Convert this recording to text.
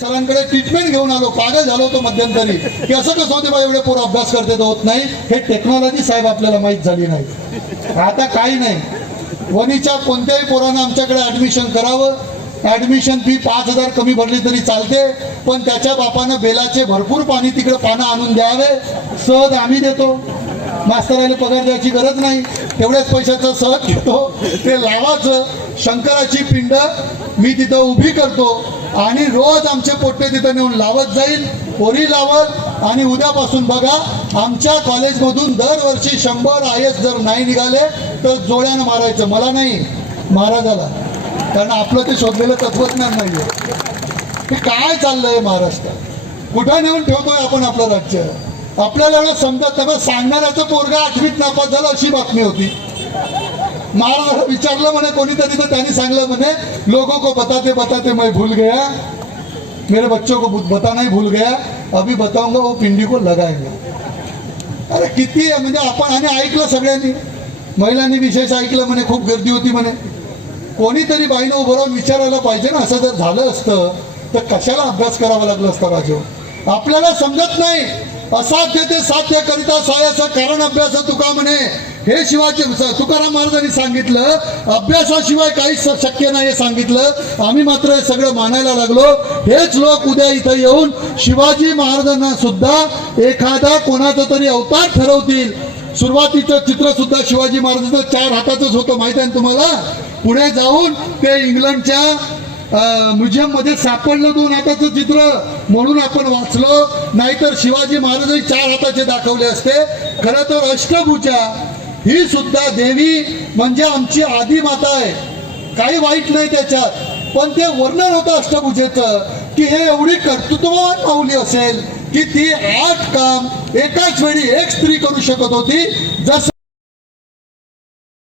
सरांकडे treatment घेऊन आलो पागल झालो होतो मध्यंतरी. की असं कसं होते बा एवढे पोरं अभ्यास करते तर होत नाही. हे टेक्नॉलॉजी साहेब आपल्याला माहीत झाली नाही. आता काही नाही. वणीच्या कोणत्याही पोरानं आमच्याकडे ऍडमिशन करावं. ऍडमिशन फी पाच हजार कमी भरली तरी चालते. पण त्याच्या बापानं बेलाचे भरपूर पाणी तिकडे पानं आणून द्यावे. सहज आम्ही देतो. मास्तराला पगार द्यायची गरज नाही. तेवढ्याच पैशाचं सहज घेतो. ते लावाचं. शंकराची पिंड मी तिथं उभी करतो. आणि रोज आमचे पोट्टे तिथं नेऊन लावत जाईल पोरी लावत. आणि उद्यापासून बघा आमच्या कॉलेजमधून दरवर्षी शंभर आय एस जर नाही निघाले तर जोड्यानं मारायचं. मला नाही महाराजाला. कारण आपलं ते शोधलेलं तत्वज्ञान नाहीये. आहे काय चाललंय महाराष्ट्रात कुठं नेऊन ठेवतोय आपण आपलं राज्य? आपल्याला एवढं समजत नाही. सांगणाऱ्याचं पोरगा आठवीत नापास झालं अशी बातमी होती. महाराजाला विचारलं म्हणे कोणीतरी तर त्यांनी सांगलं म्हणे लोगों को बताते बताते मैं भूल गया. मेरे बच्चों को बताना ही भूल गया. अभी बताऊंगा वो पिंडी को लगाएंगे. अरे किती आहे म्हणजे आपण आणि ऐकलं सगळ्यांनी. महिलांनी विशेष ऐकलं म्हणे खूप गर्दी होती म्हणे. कोणीतरी बाईनं उभं राहून विचारायला पाहिजे ना असं जर झालं असतं तर कशाला अभ्यास करावा लागला असता राजू? आपल्याला समजत नाही. असाध्य ते साध्य करिता सायाचं कारण अभ्यास तुका म्हणे. हे शिवाजी तुकाराम महाराजांनी सांगितलं अभ्यासाशिवाय काहीच शक्य नाही हे सांगितलं. आम्ही मात्र हे सगळं मानायला लागलो. हेच लोक उद्या इथं येऊन शिवाजी महाराजांना सुद्धा एखादा कोणाचा तरी अवतार ठरवतील. सुरुवातीचं चित्र सुद्धा शिवाजी महाराजांचं चार हाताचंच होतं माहीत आहे ना तुम्हाला? पुढे जाऊन ते इंग्लंडच्या म्युझियममध्ये सापडलं दोन हाताचं चित्र. म्हणून आपण वाचलो. नाहीतर शिवाजी महाराजांनी चार हाताचे दाखवले असते. खरं तर अष्टभुजा ही सुद्धा देवी म्हणजे आमची आदी माता आहे. काही वाईट नाही त्याच्यात. पण ते वर्णन होतं अष्टभुजेचं की हे एवढी कर्तृत्ववान माऊली असेल की ती आठ काम एकाच वेळी एक स्त्री करू शकत होती जसं